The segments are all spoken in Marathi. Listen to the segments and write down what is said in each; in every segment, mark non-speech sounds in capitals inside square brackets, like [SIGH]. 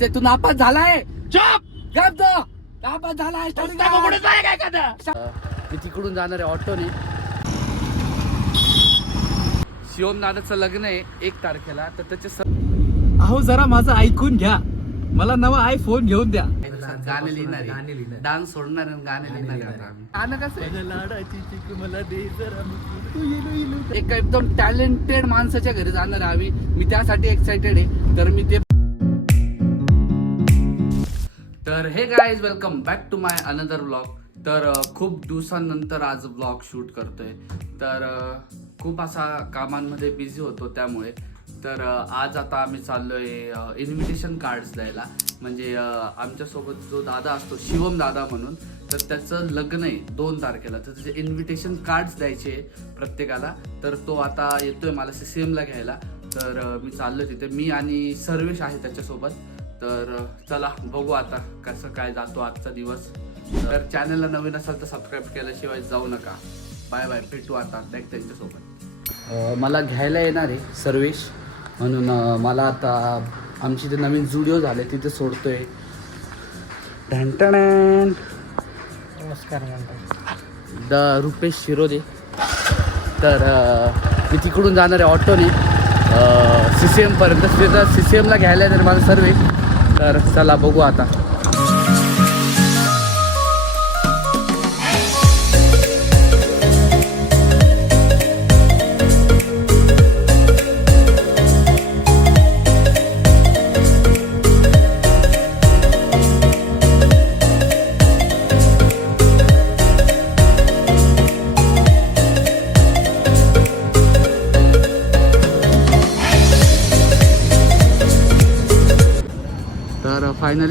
ते तू नापास झालाय. चुप! गप तो नापास झालाय मी तिकडून जाणार आहे ऑटोने. शिवम दादाचं लग्न आहे एक तारखेला तर त्याचे स- अहो जरा माझं ऐकून घ्या. मला नवा आयफोन घेऊन द्या. गाणे लिहिणार. डान्स सोडणार आणि गाणे लिहिणार. गाणं कसं आहे? लाडाची चिक मला दे जरा एक एकदम टॅलेंटेड माणसाच्या घरी जाणार आहे आम्ही. मी त्यासाठी एक्साइटेड आहे. तर मी ते तर हे guys welcome back to my another blog तर खूप दिवसांनंतर आज ब्लॉग शूट करतोय. तर खूप असा कामांमध्ये बिझी होतो त्यामुळे. तर आज आता आम्ही चाललोय इन्व्हिटेशन कार्ड्स द्यायला. म्हणजे आमच्यासोबत जो दादा असतो शिवम दादा म्हणून तर त्याचं लग्न आहे दोन तारखेला. तर त्याचे इन्व्हिटेशन कार्ड्स द्यायचे प्रत्येकाला. तर तो आता येतोय मला सी ला घ्यायला. तर मी चाललो तिथे. मी आणि सर्वेश आहे त्याच्यासोबत. तर चला बघू आता कसं काय जातो आजचा दिवस. तर चॅनलला नवीन असाल तर सबस्क्राईब केल्याशिवाय जाऊ नका. बाय बाय भेटू आता नेक्स्ट त्यांच्यासोबत. मला घ्यायला येणार आहे सर्वेश. म्हणून मला आता आमची इथे नवीन जुडिओ झाले तिथे सोडतोय. ढंटण नमस्कार द रुपेश शिरोदे. तर मी तिकडून जाणार आहे ऑटोने. सी सी एमपर्यंत तिथं सी सी एमला घ्यायला येणार माझं सर्वे. तर चला बघू आता.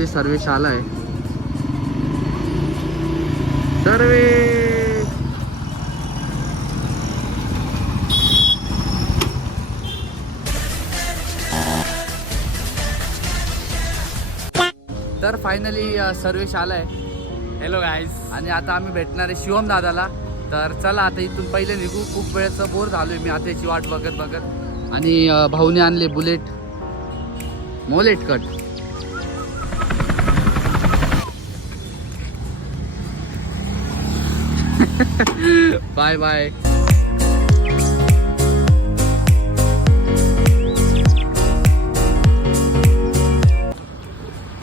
फायनली सर्वेश आलाय सर्वे! तर फायनली सर्वेश आलाय हॅलो गाईज आणि आता आम्ही भेटणार आहे शिवम दादाला. तर चला आता इथून पहिले निघू. खूप वेळेचं बोर झालोय मी आता याची वाट बघत बघत. आणि भाऊने आणले बुलेट. मोलेट कट. [LAUGHS] बाय बाय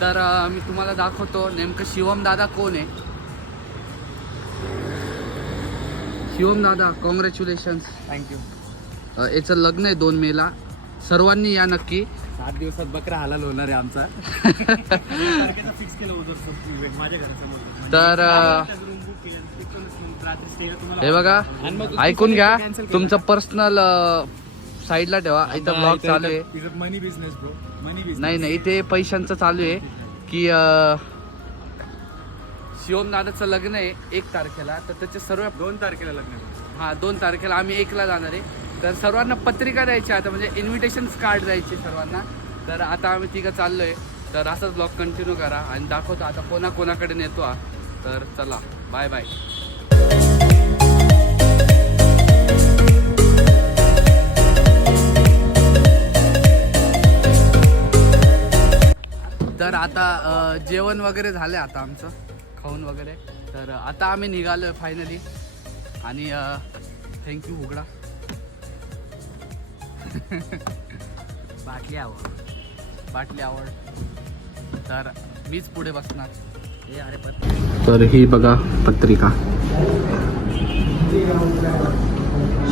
तर मी तुम्हाला दाखवतो नेमकं शिवम दादा कोण आहे. शिवम दादा कॉंग्रॅच्युलेशन थँक्यू याचं लग्न आहे दोन मेला. सर्वांनी या नक्की. सात दिवसात बकरा हालाल होणार आहे आमचा. [LAUGHS] फिक्स केलं होतं माझ्या घरासमोर. तर हे बघा ऐकून घ्या. तुमचं पर्सनल साईडला ठेवा. इथं ब्लॉग चालू आहे. Money business bro money business नाही नाही इथे पैशांचं चालू आहे की शिवम दादाचं लग्न आहे एक तारखेला. तर त्याचे सर्व दोन तारखेला लग्न आहे. हा दोन तारखेला आम्ही एकला जाणार आहे. तर सर्वांना पत्रिका द्यायची आता म्हणजे इन्व्हिटेशन कार्ड द्यायचे सर्वांना. तर आता आम्ही तिघं चाललोय. तर असाच ब्लॉग कंटिन्यू करा. आणि दाखवतो आता कोणा कोणाकडे नेतो तर चला बाय बाय तर आता जेवण वगैरे झालं आता आमचं खाऊन वगैरे. तर आता आम्ही निघालो फायनली आणि थँक्यू उघडा. [LAUGHS] बाटली आवड. बाटली आवड. तर मीच पुढे बसणार. हे अरे तर ही बघा पत्रिका.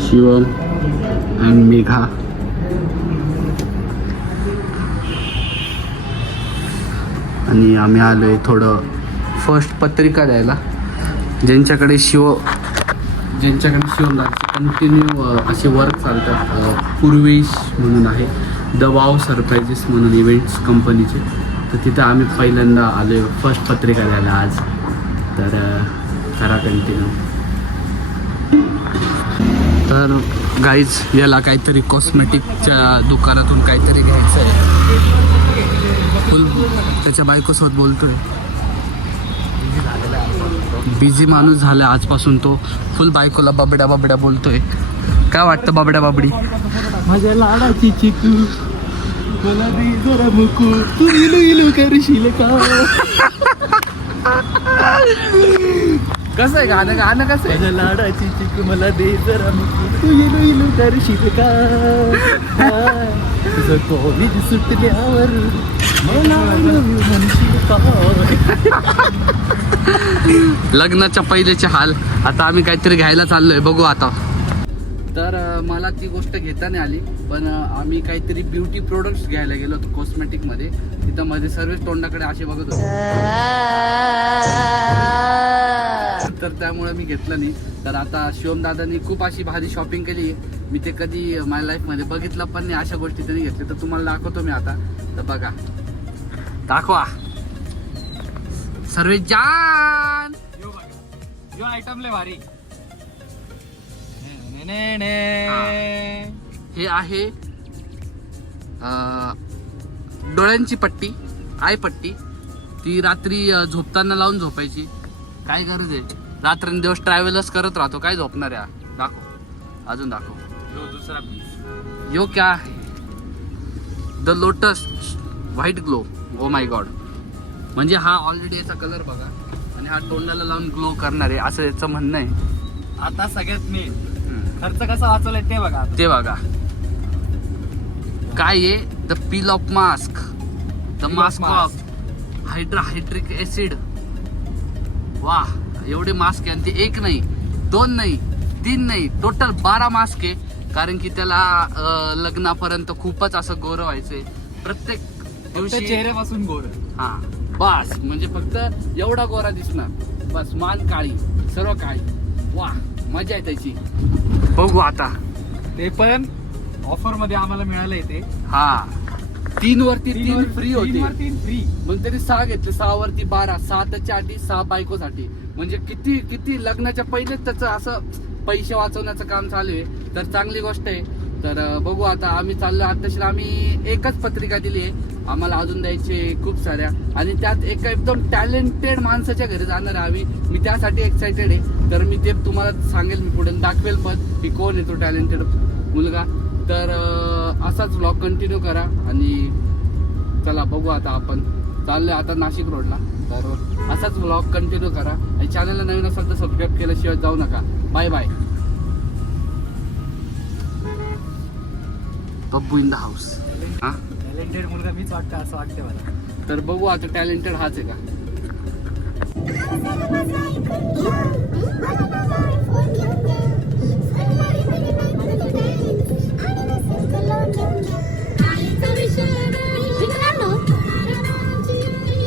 शिवम अँड मेघा. आणि आम्ही आलो आहे थोडं फर्स्ट पत्रिका द्यायला. ज्यांच्याकडे शिव ज्यांच्याकडे शिवमदाचे कंटिन्यू असे वर्क चालतात. पूर्वेश म्हणून आहे द वाव सरप्राइजेस म्हणून इव्हेंट्स कंपनीचे तर तिथं आम्ही पहिल्यांदा आलो फर्स्ट पत्रिका द्यायला आज. तर करा कंटिन्यू तर गाईज याला काहीतरी कॉस्मेटिकच्या दुकानातून काहीतरी घ्यायचं आहे त्याच्या बायकोसोबत बोलतोय. बिझी माणूस झाला आजपासून तो. फुल बायकोला बाबड्या बाबड्या बोलतोय. काय वाटतं बाबड्या बाबडी? माझ्या लाडाची चिकू मला दे जरा मुकू तू इलू इलू करशील का कसं आहे गाणं? गाणं कसं आहे? माझ्या लाडाची चिक मला दे जरा मुकू तू इलू इलू करशील का. [LAUGHS] तुझं कॉलेज सुटल्यावर [LAUGHS] लग्नाच्या पहिलेचे हाल. आता आम्ही काहीतरी घ्यायला चाललोय. बघू आता. तर मला ती गोष्ट घेता नाही आली. पण आम्ही काहीतरी ब्युटी प्रोडक्ट्स घ्यायला गेलो होतो कॉस्मेटिकमध्ये. तिथं मध्ये सर्वच तोंडाकडे असे बघत होते. तर त्यामुळे मी घेतलं नाही. तर आता शिवम दादानी खूप अशी भारी शॉपिंग केली. मी ते कधी माझ्या लाईफमध्ये बघितलं पण नाही अशा गोष्टी त्यांनी घेतल्या. तर तुम्हाला दाखवतो मी आता. तर बघा. दाखवा. सर्वे जान. यो आयटम लय भारी. ने, ने, ने, ने. हे. आहे डोळ्यांची पट्टी आय पट्टी. ती रात्री झोपताना लावून झोपायची. काय गरज आहे? रात्रंदिवस ट्रॅव्हलर्स करत राहतो. काय झोपणार या? दाखव. अजून दाखव. यो दुसरा. यो क्या आहे the lotus white glow oh my God म्हणजे हा ऑलरेडी याचा कलर बघा. आणि हा तोंडाला लावून ग्लो करणार आहे असं याचं म्हणणं आहे. आता सगळ्यात मी. खर्च कसा वाचवलाय ते बघा. ते बघा. काय आहे? The peel off mask the mask. Off hydra hydric acid वा एवढे मास्क आहे. आणि ते एक नाही दोन नाही तीन नाही टोटल बारा मास्क आहे. कारण की त्याला लग्नापर्यंत खूपच असं गौरव व्हायचंय प्रत्येक फक्त दिवशी चेहऱ्यापासून गोर. हा. बस. म्हणजे फक्त एवढा गोरा दिसणार. बस मान काळी. सर्व काळी. वा मजा आहे त्याची. बघू आता. ते पण ऑफरमध्ये आम्हाला मिळालंय ते. हा. तीन वरती तीन फ्री होते तीन फ्री मग तरी सहा घेतले. सहा वरती बारा सातच्या आठी सहा बायकोसाठी. म्हणजे किती किती लग्नाच्या पहिलेच त्याचं असं पैसे वाचवण्याचं काम चालू आहे. तर चांगली गोष्ट आहे. तर अं, बघू आता आम्ही चाललो आताशी आम्ही एकच पत्रिका दिली आहे. आम्हाला अजून द्यायचे खूप साऱ्या. आणि त्यात एका एकदम टॅलेंटेड माणसाच्या घरी जाणार आहे आम्ही. मी त्यासाठी एक्साइटेड आहे. तर मी ते तुम्हाला सांगेल मी पुढे. दाखवेल पण की कोण येतो टॅलेंटेड मुलगा. तर असाच ब्लॉग कंटिन्यू करा आणि चला बघू आता आपण. चाललोय आता नाशिक रोडला तर असाच ब्लॉग कंटिन्यू करा. आणि चॅनलला नवीन असाल तर सबस्क्राईब केल्याशिवाय जाऊ नका. Bye bye Pappu in the house हां टॅलेंटेड मुलगा मीच वाटतं असं वाटतं मला. तर बघू आता टॅलेंटेड हाच आहे का?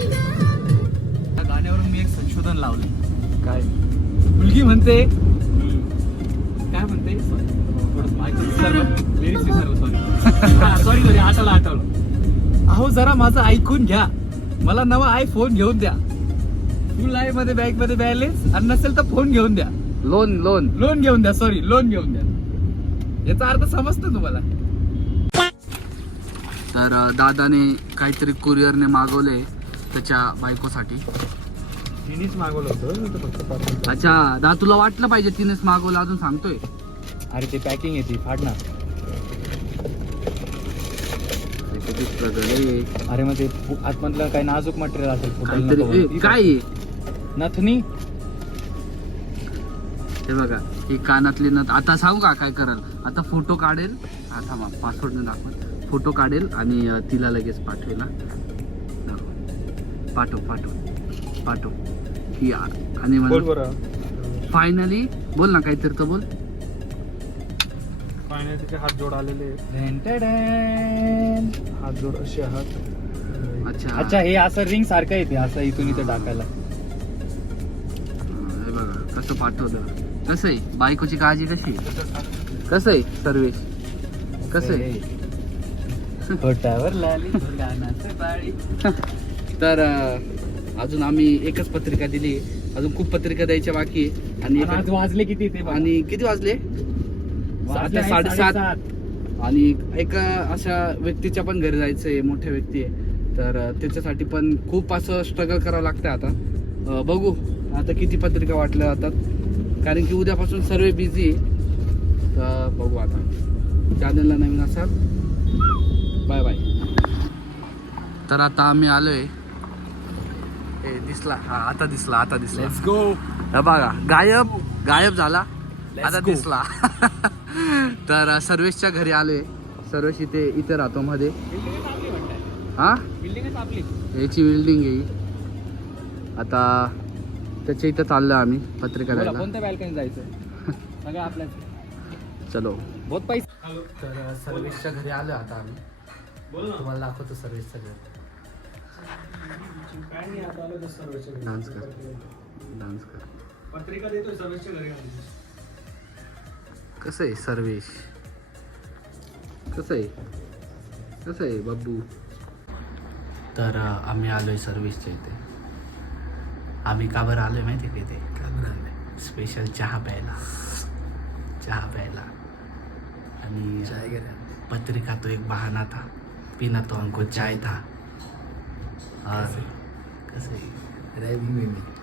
त्या गाण्यावरून मी एक संशोधन लावलं काय? मुलगी म्हणते काय म्हणते? विसरलो. सॉरी सॉरी सॉरी आठवलं आठवलं. अहो जरा माझं ऐकून घ्या. मला नवा आयफोन घेऊन द्या. फुल आहे मध्ये बॅगमध्ये बॅलेन्स आणि नसेल तर फोन घेऊन द्या. लोन लोन लोन घेऊन द्या सॉरी लोन घेऊन द्या. याचा अर्थ समजतो तुम्हाला. तर दादाने काहीतरी कुरिअरने मागवले त्याच्या बायकोसाठी. तिनेच मागवलं होतं फक्त पाठवलं. अच्छा दादा तुला वाटलं पाहिजे तिनेच मागवलं अजून सांगतोय. अरे ते पॅकिंग येते फाडणार. किती. अरे मग ते फु- आतमधलं काही नाजूक मटेरियल असेल फुटायला काहीतरी नको ए, म्हणून. काय आहे? नथनी हे बघा ही कानातली नथ आता सांगू का काय कराल आता फोटो काढेल आता मग पासवर्ड दाखव फोटो काढेल आणि अं, तिला लगेच पाठवेल हा. दाखव. पाठव पाठव पाठव ही आणि फायनली बोल ना काहीतरी तर बोल तिचे हात जोड आलेले हात जोड असे आहात. अच्छा. अच्छा हे असं रिंग सारखं येते असं इथून इथे टाकायला. हे बघा कसं पाठवलं. कसं आहे? बायकोची काळजी कशी आहे? कसं आहे सर्वेश? कसं आहे? [LAUGHS] खोटावर लाली गाण्याचं बाळी. [LAUGHS] तर अं, अजून आम्ही एकच पत्रिका दिली. अजून खूप पत्रिका द्यायच्या बाकी आहे. आणि आणि आज वाजले किती ते बघा. आणि किती वाजले? आता साडेसात. आणि एका अशा व्यक्तीच्या पण घरी जायचंय मोठ्या व्यक्ती आहे. तर त्याच्यासाठी पण खूप असं स्ट्रगल करावं लागतंय आता. बघू आता किती पत्रिका वाटल्या जातात. कारण की उद्यापासून सर्व बिझी तर बघू आता. चॅनलला नवीन असाल बाय बाय तर आता आम्ही आलोय. ए दिसला. हा आता दिसला आता दिसला. लेट्स गो बघा गायब गायब झाला. Let's आता. दिसला. [LAUGHS] तर सर्वेशच्या घरी आलोय. सर्वेश इथे इथे राहतो मध्ये. हा? बिल्डिंगच आपली याची बिल्डिंग आहे ही. आता त्याच्या इथं चाललो आम्ही पत्रिका द्यायला. कोणत्या बॅल्कनी जायचं चलो. बहुत पैसे. तर सर्व्हिसच्या घरी आलो आता आम्ही. तुम्हाला दाखवतो सर्व्हिसचं घर डान्स कर. डान्स कर. पत्रिका देतोय सर्वेच्या घरी कसं आहे सर्वेश? कसं आहे? कसं आहे बाबू? तर आम्ही आलोय सर्व्हिसच्या इथे. आम्ही का बरं आलोय माहिती आहे का इथे? स्पेशल चहा प्यायला. चहा प्यायला. आणि पत्रिका तो एक बहाना था. पीना तो हमको चाय था. और कसं आहे?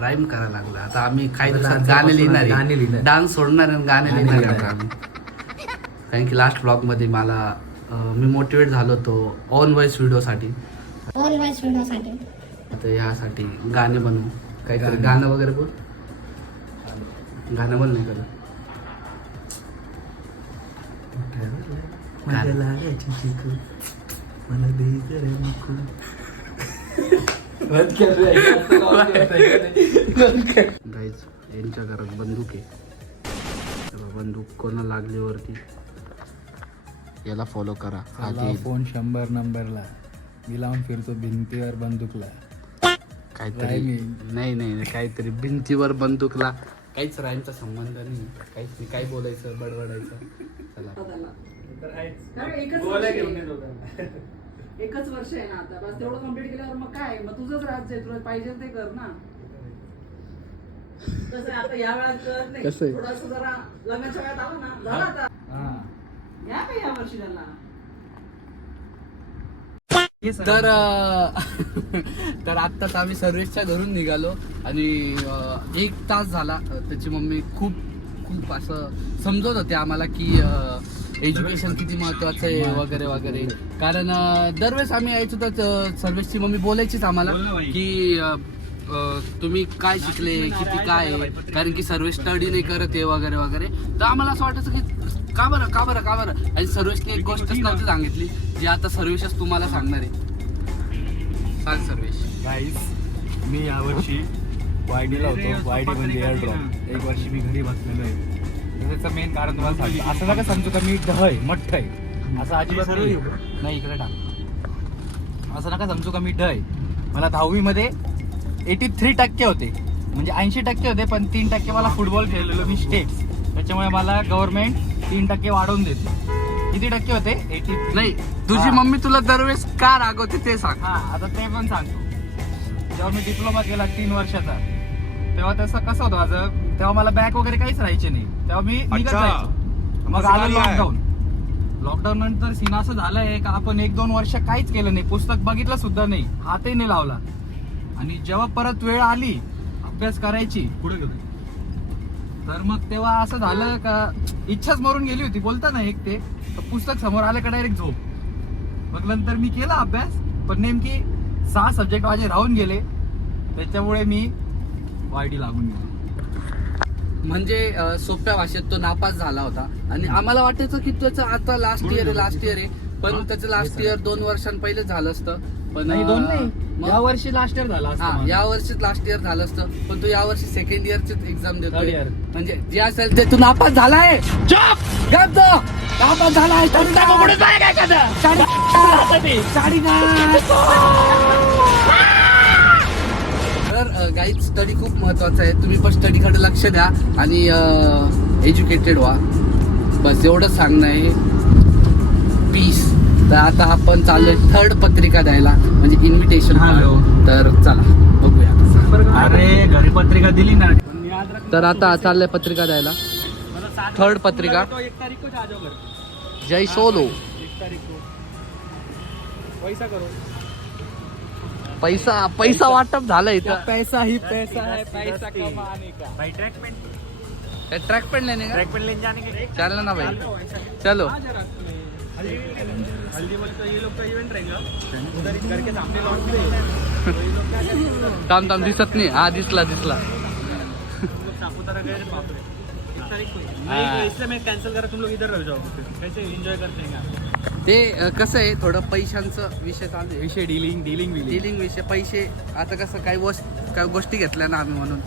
राईम करायला लागला. आता आम्ही काही दिवसात गाणे लिहिणार गाणे आहे. लिहिणार. डान्स सोडणार आणि गाणे लिहिणार आहे. आम्ही कारण की लास्ट ब्लॉगमध्ये मला मी मोटिवेट झालो होतो ऑन व्हॉइस व्हिडिओसाठी ऑल वॉइस व्हिडिओसाठी तर ह्यासाठी गाणे बनवू. काहीतरी गाणे. गाणं वगैरे बोल. गाणं बोल नाही करू माझ्या लागायची चिकू मला दे गाईज [LAUGHS] यांच्या घरात बंदूक आहे. बंदूक कोणा लागलीवरती याला फॉलो करा. हा ते फोन शंभर नंबरला मी लावून फिरतो भिंतीवर बंदूकला. काहीतरी. नाही नाही नाही, काहीतरी भिंतीवर बंदूकला. काहीच राईमचा संबंध नाही. काहीच नाही. काय बोलायचं? बडबडायचं. चला. कारण [LAUGHS] एकच वर्ष आहे. ना आता. बस तेवढं कंप्लीट केल्यावर मग काय? मग तुझंच राज्य आहे तुला पाहिजे ते कर ना. कसं आता या वेळात कळत नाही. कसं आहे? थोडस जरा लग्नाच्या वेळात आलं ना. झालं आता. हा. या काय या वर्षी त्यांना. तर अं, [LAUGHS] तर आत्ताच आम्ही सर्व्हिसच्या घरून निघालो आणि अं, एक तास झाला. अं, त्याची मम्मी खूप खूप असं समजवत होते आम्हाला की एज्युकेशन किती महत्वाचं आहे वगैरे वगैरे. कारण दरवेळेस आम्ही यायचो तर सर्व्हिसची मम्मी बोलायचीच आम्हाला की तुम्ही काय शिकले किती काय आहे? कारण की सर्व्हिस स्टडी नाही करत आहे वगैरे वगैरे. तर आम्हाला असं वाटायचं की का बरं का बरं का बरं? आणि सर्व्हिसने एक गोष्टच नव्हती सांगितली जी आता सर्व्हिसच तुम्हाला सांगणार आहे. सांग सर्वेश गाईस मी यावर्षी वायडीला होतो. वायडी म्हणजे एअर ड्रॉप एक वर्षी मी घरी बसलेलो आहे. त्याचं मेन कारण तुम्हाला सांगतो. असं नका समजू का मी ढ आहे मठ्ठ आहे. असं अजिबात नाही. नाही इकडे टाक. असं नका समजू का मी ढ आहे मला दहावीमध्ये एटी थ्री टक्के होते. म्हणजे ऐंशी टक्के होते पण तीन टक्के मला फुटबॉल खेळलेलो मी स्टेट त्याच्यामुळे मला गव्हर्नमेंट तीन टक्के वाढवून देते. किती टक्के होते? एटी नाही तुझी मम्मी तुला दरवेळेस का रागवते ते सांग. हा आता ते पण सांगतो. जेव्हा मी डिप्लोमा केला तीन वर्षाचा तेव्हा तसं कसं होतं माझं? तेव्हा मला बॅग वगैरे काहीच राहायचे नाही. तेव्हा मी निघत जायचो मग आलं लॉकडाऊन लॉकडाऊन नंतर सीन असं झालंय का आपण एक दोन वर्ष काहीच केलं नाही. पुस्तक बघितलं सुद्धा नाही. हातही नाही लावला. आणि जेव्हा परत वेळ आली अभ्यास करायची. पुढे गेलो? तर मग तेव्हा असं झालं का इच्छाच मरून गेली होती. बोलता ना एक ते. तर पुस्तक समोर आलं का डायरेक्ट झोप. मग नंतर मी केला अभ्यास पण नेमकी सहा सब्जेक्ट माझे राहून गेले. त्याच्यामुळे मी वायडी लागून गेलो. म्हणजे सोप्या भाषेत तो नापास झाला होता. आणि आम्हाला वाटायचं की त्याचं आता लास्ट इयर आहे लास्ट इयर आहे. पण त्याचं लास्ट इयर दोन वर्षां पहिले झालं असतं. पण नाही दोन नाही? या वर्षी लास्ट इयर झाला हा. या वर्षी लास्ट इयर झालं असतं. पण तू या वर्षी सेकंड इयरची एक्झाम year. म्हणजे जे असेल ते तू नापास! गप तो! नापास झालाय. साडी साडी- [LAUGHS] गाईड स्टडी खूप महत्त्वाचा आहे. तुम्ही पण स्टडीकडे लक्ष द्या आणि एज्युकेटेड व्हा. बस एवढंच सांगणं आहे. पीस तर आता आपण चाललोय थर्ड पत्रिका द्यायला म्हणजे इन्व्हिटेशन Hello. तर चला बघूया. अरे घरी पत्रिका दिली ना. तर आता चाललंय पत्रिका द्यायला. थर्ड पत्रिका. जय सोलो. एक तारीख को पैसा करो. पैसा पैसा वाटप झालं इथं. पैसा ही पैसा है पैसा कमाने का. भाई ट्रैक पेंट ट्रॅक पेंट लेने का ट्रैक पेंट लेने जाने के. लिए चल ना भाई चलो. जरा. हल्दी बोलतो ये लोग का इवेंट रहेगा उधर घर के सामने लॉन्च पे तो ये लोग क्या करेंगे थांब थांब दिसत नाही. हा दिसला दिसला. तुम इसलिए मैं कैंसिल करा तुम लोग इधर रह जाओ. कैसे एंजॉय करते हैं ते कसं आहे थोडं पैशांचं विषय चालू आहे. विषय डीलिंग डीलिंग डिलिंग विषय पैसे आता कसं काही गोष्ट काही गोष्टी घेतल्या ना आम्ही म्हणून.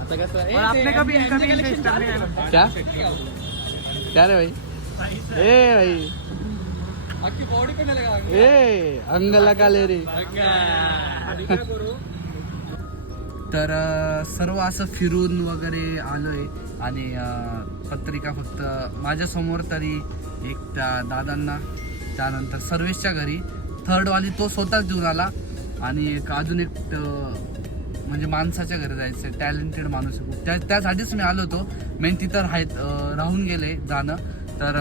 आता कसं और आपने कभी कभी इनका स्टार्ट नहीं क्या? क्या रे भाई? ए भाई. आपकी बॉडी पे लगा ए अंग लगा ले रे? तर अ, सर्व असं फिरून वगैरे आलोय आणि अ, पत्रिका फक्त माझ्यासमोर तरी एक त्या दादांना त्यानंतर सर्वेशच्या घरी. थर्डवाली तो स्वतःच देऊन आला आणि एक अजून एक म्हणजे माणसाच्या घरी जायचं टॅलेंटेड माणूस खूप. त्या त्यासाठीच मी आलो होतो. मेन तिथं राहत राहून गेले जाणं. तर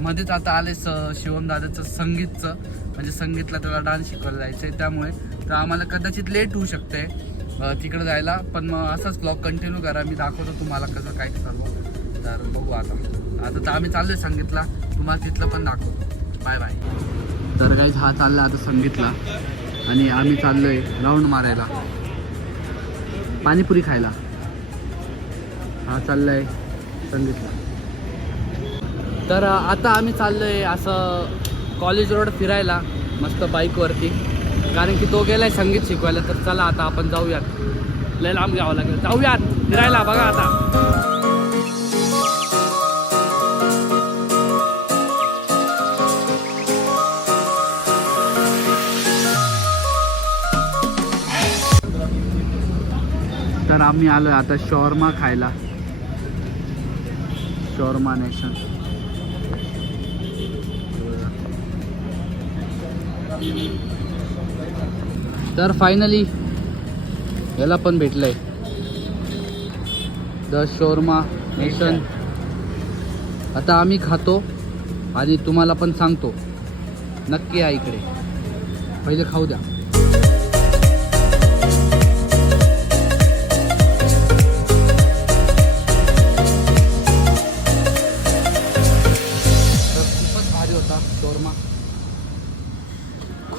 मध्येच आता आले स शिवम दादाचं संगीतचं. म्हणजे संगीतला त्याला डान्स शिकवायला जायचं आहे त्यामुळे तर आम्हाला कदाचित लेट होऊ शकते तिकडे जायला. पण मग असाच ब्लॉग कंटिन्यू करा. मी दाखवतो तुम्हाला कसं काय सर्व तर बघू आता. आता तर आम्ही चाललो आहे संगीतला. तुम्हाला तिथलं पण दाखव. Bye bye. तर काही हा चालला आता संगीतला. आणि आम्ही चाललोय राऊंड मारायला. पाणीपुरी खायला. हा चाललाय संगीतला. तर आता आम्ही चाललोय असं कॉलेज रोड फिरायला मस्त बाईकवरती कारण की तो गेलाय संगीत शिकवायला तर चला आता आपण जाऊयात. लय लांब घ्यावं लागेल. जाऊयात फिरायला बघा आता. आम्ही आलो आता शॉर्मा खायला. शॉर्मा नेशन तर फायनली याला पण भेटलंय. द शोरमा नेशन आता आम्ही खातो आणि तुम्हाला पण सांगतो. नक्की या इकडे. पहिले खाऊ द्या.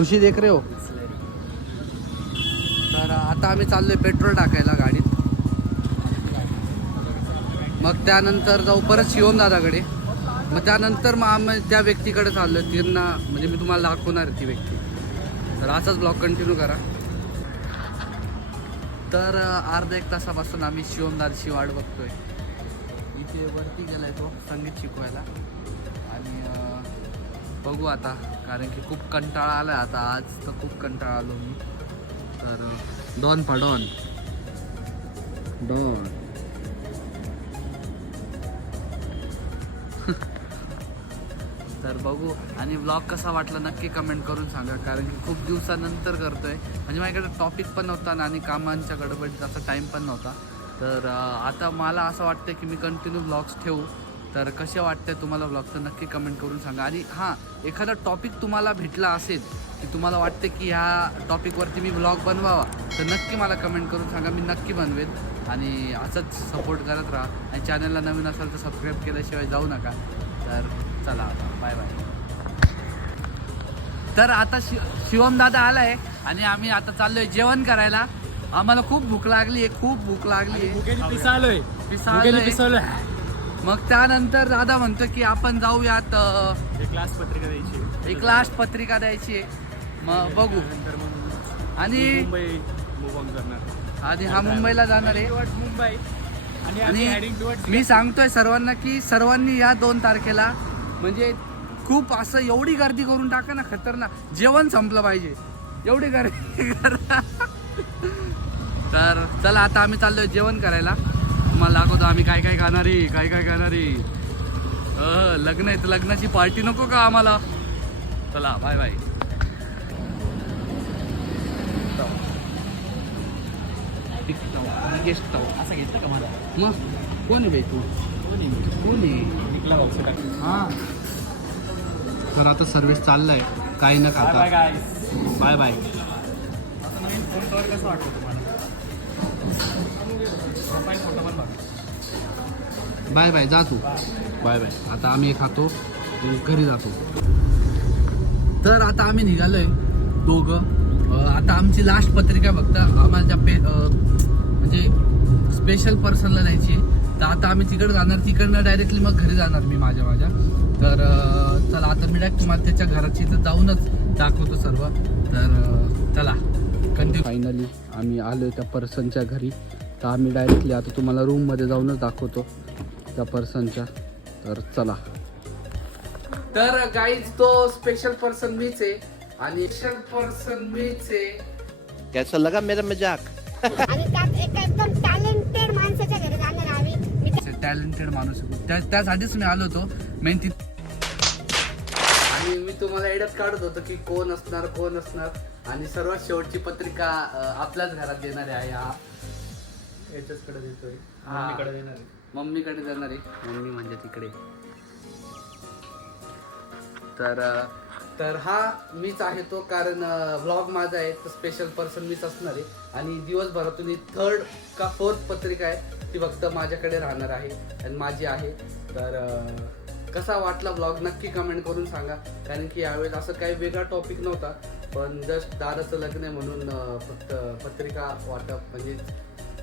खुशी देख रे हो? तर आता आम्ही चाललोय पेट्रोल टाकायला गाडीत. मग त्यानंतर जाऊ परत शिवम दादाकडे. मग त्यानंतर मग आम्ही त्या व्यक्तीकडे चाललो त्यांना म्हणजे मी तुम्हाला दाखवणार ती व्यक्ती. तर असाच ब्लॉग कंटिन्यू करा. तर अर्धा एक तासापासून आम्ही शिवम दादाची वाट बघतोय. इथे वरती गेलाय तो संगीत शिकवायला. बघू आता कारण की खूप कंटाळा आला आता आज तर खूप कंटाळा आलो मी. तर डॉन पा डॉन. डॉन. [LAUGHS] तर बघू आणि ब्लॉग कसा वाटला नक्की कमेंट करून सांगा कारण की खूप दिवसानंतर करतोय. म्हणजे माझ्याकडे टॉपिक पण नव्हता आणि कामांच्या गडबडीत असा टाईम पण नव्हता. तर आता मला असं वाटतं की मी कंटिन्यू ब्लॉग्स ठेवू. तर कसे वाटते तुम्हाला ब्लॉग तर नक्की कमेंट करून सांगा. आणि हां एखादा टॉपिक तुम्हाला भेटला असेल की तुम्हाला वाटते की ह्या टॉपिकवरती मी ब्लॉग बनवावा तर नक्की मला कमेंट करून सांगा. मी नक्की बनवेन. आणि असंच सपोर्ट करत राहा. आणि चॅनलला नवीन असाल तर सबस्क्राईब केल्याशिवाय जाऊ नका. तर चला आता. बाय बाय तर आता शि शिवम दादा आलाय. आणि आम्ही आता चाललोय जेवण करायला. आम्हाला खूप भूक लागली आहे खूप भूक लागली आहे पिसालोय. पिसालोय. मग त्यानंतर दादा म्हणतो की आपण जाऊयात एक क्लास पत्रिका द्यायची. एक लास्ट पत्रिका द्यायची. मग बघू. नंतर मग आणि मुंबई करणार. आणि हा मुंबईला जाणार आहे. मुंबई. आणि मी सांगतोय सर्वांना की सर्वांनी या दोन तारखेला म्हणजे खूप असं एवढी गर्दी करून टाका ना खतरनाक. जेवण संपलं पाहिजे. एवढी गर्दी करा. तर चला आता आम्ही चाललोय जेवण करायला. तुम्हाला दाखवतो आम्ही काय काय खाणारी काय काय खाणारी अ, लग्न आहे तर लग्नाची पार्टी नको का आम्हाला? चला बाय बाय गेस्ट असं घेतलं का मला मग कोण आहे बाई तू? कोण आहे? निकला भाऊ हा. तर आता सर्विस चाललाय. काही न खाता. बाय बाय कसं वाटतं तुम्हाला प्रोफाईल फोटो पण बघा बाय बाय जा तू. Bye bye. आता आम्ही खातो घरी जातो. तर आता आम्ही निघालोय दोघं. आता आमची लास्ट पत्रिका बघता आम्हाला त्या पे म्हणजे स्पेशल पर्सनला आहे. तर आता आम्ही तिकडे जाणार तिकडनं डायरेक्टली मग घरी जाणार मी माझ्या माझ्या. तर चला आता मी डायरेक्ट तुम्हाला त्याच्या घराची इथं जाऊनच दाखवतो सर्व. तर चला कंटिन्यू फायनली आम्ही आलो त्या पर्सनच्या घरी. तर आम्ही डायरेक्टली आता तुम्हाला रूममध्ये जाऊनच दाखवतो त्या पर्सनच्या तर चला. तर गाईज तो स्पेशल पर्सन मीच आहे आणि स्पेशल पर्सन मीच आहे. कैसा लगा मेरा मजाक? आणि त्यात एका एकदम टॅलेंटेड माणसाच्या घरी जाणार आम्ही. मी त्या- टॅलेंटेड माणूस आहे. त्या त्यासाठीच मी आलो होतो. मेन ती आणि मी तुम्हाला एडच काढत होतो की कोण असणार कोण असणार. आणि सर्वात शेवटची पत्रिका अं, आपल्याच घरात देणार आहे. हा याच्याचकडे देतोय. हा. मम्मीकडे देणार आहे. मम्मीकडे जाणार आहे. मम्मी म्हणजे तिकडे. तर अं, तर हा मीच आहे तो कारण व्लॉग माझा आहे. तर स्पेशल पर्सन मीच असणार आहे. आणि दिवसभरातून ही थर्ड का फोर्थ पत्रिका आहे ती फक्त माझ्याकडे राहणार आहे आणि माझी आहे. तर अं, कसा वाटला व्लॉग नक्की कमेंट करून सांगा. कारण की यावेळेस असं काही वेगळा टॉपिक नव्हता. पण जस्ट दादाचं लग्न आहे म्हणून अं, फक्त पत्रिका वाटप म्हणजे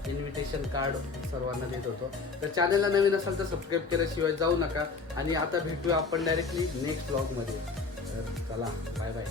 इन्व्हिटेशन कार्ड सर्वांना देत होतो. तर चॅनलला नवीन असाल तर सबस्क्राईब केल्याशिवाय जाऊ नका. आणि आता भेटूया आपण डायरेक्टली नेक्स्ट ब्लॉगमध्ये तर चला बाय बाय